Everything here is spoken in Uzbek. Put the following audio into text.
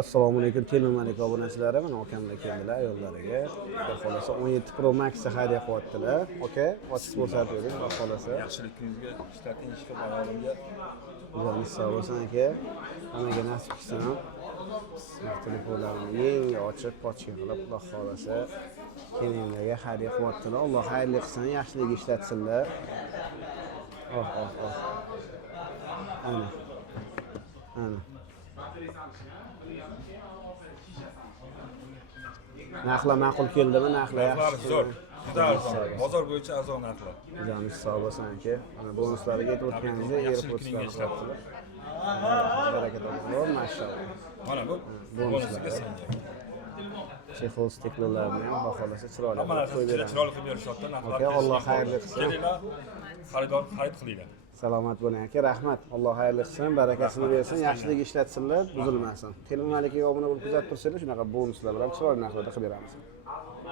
Assalomu alaykum Telemalik obunachilari. Mana akamlar keldilar ayollariga. Xudo xolasa 17 Pro Max xarid qilyaptilar. Aka, ochib ko'rsatib bering, xudo xolasa. Yaxshiligingizga ishlating, ish qilib ayolimga. Xudoning sog' bo'lsin aka. Hammaga nasib qilsin. Telefonlarni yangi ochib, pochka qilib, xudo xolasa kelinlarga xarid qilyaptilar. Alloh xayrli qilsin, yaxshilik ishlatsinlar. Ana. Narxlar ma'qul keldimi? Narxlar yaxshi. Zo'r. Juda arzon. Bozor bo'yicha arzon narxlar. Xudoning sog' bo'lsin aka. Mana bonuslariga aytib o'tganingizda AirPods'lar qilyaptilar. Baraka toping, mashallah. Mana bu bonusiga senga. Chexol stiklalarni ham xohlasa chiroyli Hamma narsani chiroyli qilib berishyapti. Narxlar. Aka, Alloh xayrli qilsin. Kelinglar, xarid qilinglar. Salomat bo'ling aka, rahmat. Alloh xayrli qilsin, barakasini bersin, yaxshilik ishlatsinlar, buzilmasin. Telemalikiga obuna bo'lib kuzatib tursangiz, shunaqa bonuslar bilan chiroyli narxlarda qilib beramiz.